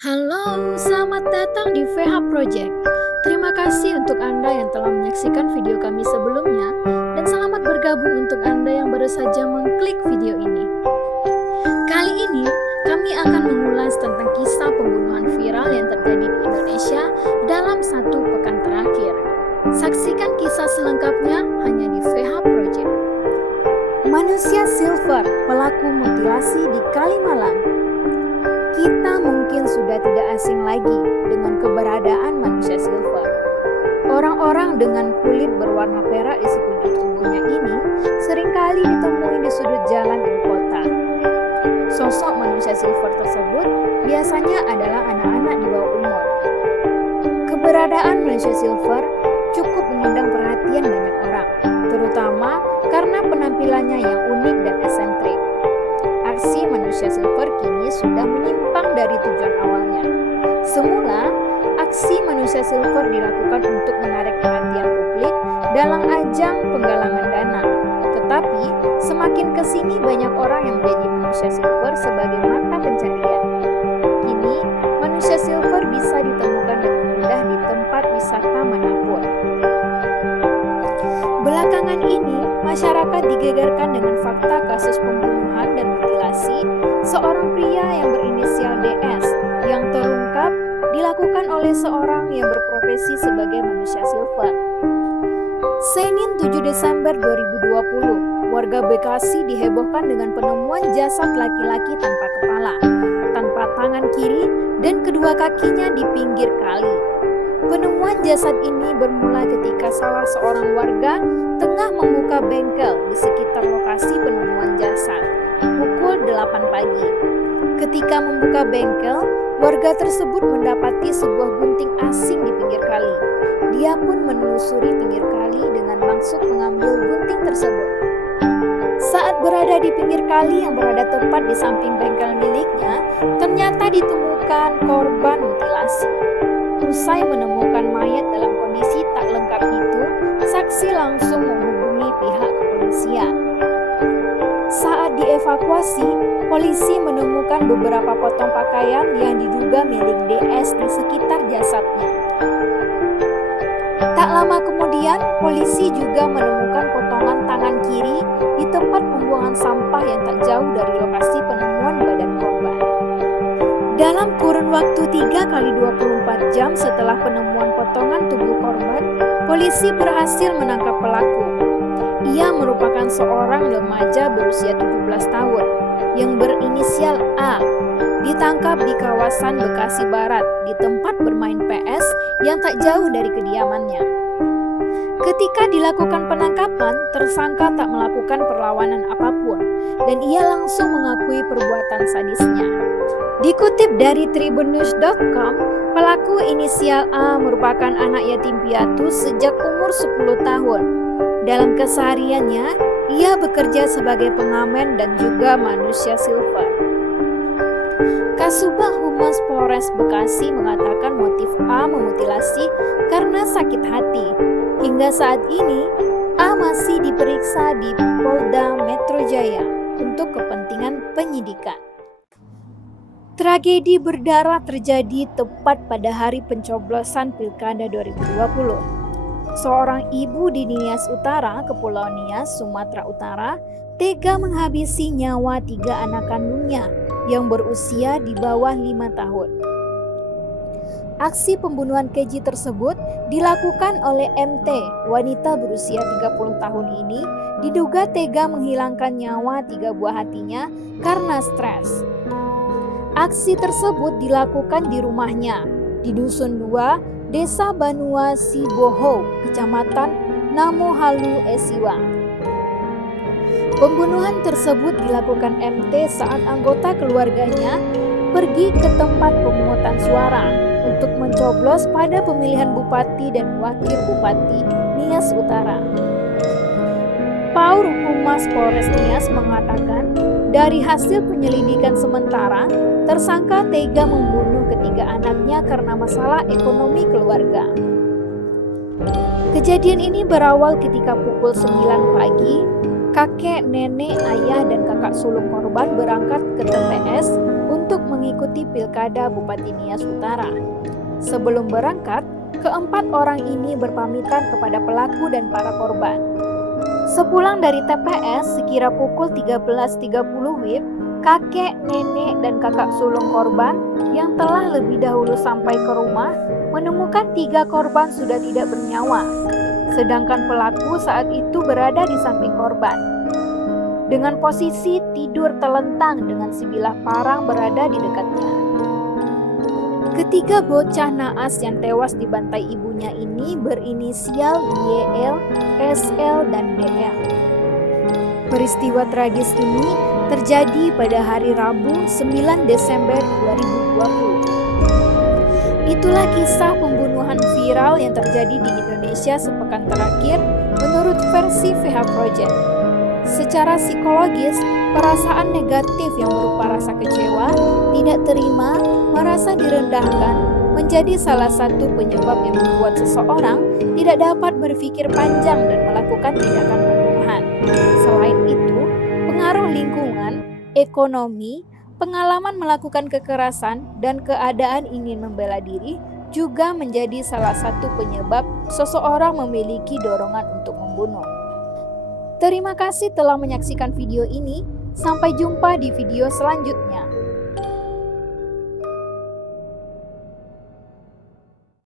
Halo, selamat datang di VH Project. Terima kasih untuk Anda yang telah menyaksikan video kami sebelumnya dan selamat bergabung untuk Anda yang baru saja mengklik video ini. Kali ini, kami akan mengulas tentang kisah pembunuhan viral yang terjadi di Indonesia dalam satu pekan terakhir. Saksikan kisah selengkapnya hanya di VH Project. Manusia Silver, pelaku mutilasi di Kalimalang. Kita mungkin sudah tidak asing lagi dengan keberadaan manusia silver. Orang-orang dengan kulit berwarna perak di sekujur tubuhnya ini seringkali ditemui di sudut jalan ibu kota. Sosok manusia silver tersebut biasanya adalah anak-anak di bawah umur. Keberadaan manusia silver cukup mengundang perhatian banyak orang, terutama karena penampilannya yang unik dan eksentrik. Aksi manusia silver kini sudah menyimpang dari tujuan awalnya. Semula, aksi manusia silver dilakukan untuk menarik perhatian publik dalam ajang penggalangan dana. Tetapi, semakin kesini banyak orang yang menjadi manusia silver sebagai mata pencarian. Kini, manusia silver bisa ditemukan dengan mudah di tempat wisata manapun. Belakangan ini, masyarakat digegerkan dengan fakta kasus pembunuhan dan mutilasi seorang pria yang berinisial DS yang terungkap dilakukan oleh seorang yang berprofesi sebagai manusia silver. Senin 7 Desember 2020, warga Bekasi dihebohkan dengan penemuan jasad laki-laki tanpa kepala, tanpa tangan kiri, dan kedua kakinya di pinggir kali. Penemuan jasad ini bermula ketika salah seorang warga tengah membuka bengkel di sekitar lokasi penemuan jasad pukul 8 pagi. Ketika membuka bengkel, warga tersebut mendapati sebuah gunting asing di pinggir kali. Dia pun menelusuri pinggir kali dengan maksud mengambil gunting tersebut. Saat berada di pinggir kali yang berada tepat di samping bengkel miliknya, ternyata ditemukan korban mutilasi. Usai menemukan mayat dalam kondisi tak lengkap itu, saksi langsung menghubungi pihak kepolisian. Saat dievakuasi, polisi menemukan beberapa potong pakaian yang diduga milik DS di sekitar jasadnya. Tak lama kemudian, polisi juga menemukan potongan tangan kiri di tempat pembuangan sampah yang tak jauh dari lokasi penemuan badan korban. Dalam kurun waktu 3x24 jam setelah penemuan potongan tubuh korban, polisi berhasil menangkap pelaku. Ia merupakan seorang remaja berusia 17 tahun yang berinisial A. Ditangkap di kawasan Bekasi Barat di tempat bermain PS yang tak jauh dari kediamannya. Ketika dilakukan penangkapan, tersangka tak melakukan perlawanan apapun dan ia langsung mengakui perbuatan sadisnya. Dikutip dari tribunnews.com, pelaku inisial A merupakan anak yatim piatu sejak umur 10 tahun. Dalam kesehariannya, ia bekerja sebagai pengamen dan juga manusia silver. Kasubag Humas Polres Bekasi mengatakan motif A memutilasi karena sakit hati. Hingga saat ini, A masih diperiksa di Polda Metro Jaya untuk kepentingan penyidikan. Tragedi berdarah terjadi tepat pada hari pencoblosan Pilkada 2020. Seorang ibu di Nias Utara, Kepulauan Nias, Sumatera Utara, tega menghabisi nyawa 3 anak kandungnya yang berusia di bawah 5 tahun. Aksi pembunuhan keji tersebut dilakukan oleh MT, wanita berusia 30 tahun ini, diduga tega menghilangkan nyawa 3 buah hatinya karena stres. Aksi tersebut dilakukan di rumahnya, di Dusun 2, Desa Banua Siboho, Kecamatan Namohalu, Esiwa. Pembunuhan tersebut dilakukan MT saat anggota keluarganya pergi ke tempat pemungutan suara untuk mencoblos pada pemilihan Bupati dan Wakil Bupati Nias Utara. Paur Humas Polres Nias mengatakan, dari hasil penyelidikan sementara, tersangka tega membunuh ketiga anaknya karena masalah ekonomi keluarga. Kejadian ini berawal ketika pukul 9 pagi, kakek, nenek, ayah, dan kakak sulung korban berangkat ke TPS untuk mengikuti Pilkada Bupati Nias Utara. Sebelum berangkat, keempat orang ini berpamitan kepada pelaku dan para korban. Sepulang dari TPS sekira pukul 13.30 WIB, kakek, nenek, dan kakak sulung korban yang telah lebih dahulu sampai ke rumah menemukan 3 korban sudah tidak bernyawa, sedangkan pelaku saat itu berada di samping korban. Dengan posisi tidur telentang dengan sebilah parang berada di dekatnya. Ketiga bocah naas yang tewas dibantai ibunya ini berinisial YL, SL, dan DL. Peristiwa tragis ini terjadi pada hari Rabu 9 Desember 2020. Itulah kisah pembunuhan viral yang terjadi di Indonesia sepekan terakhir menurut versi VH Project. Secara psikologis, perasaan negatif yang berupa rasa kecewa, tidak terima, merasa direndahkan menjadi salah satu penyebab yang membuat seseorang tidak dapat berpikir panjang dan melakukan tindakan pembunuhan. Selain itu, pengaruh lingkungan, ekonomi, pengalaman melakukan kekerasan, dan keadaan ingin membela diri juga menjadi salah satu penyebab seseorang memiliki dorongan untuk membunuh. Terima kasih telah menyaksikan video ini. Sampai jumpa di video selanjutnya.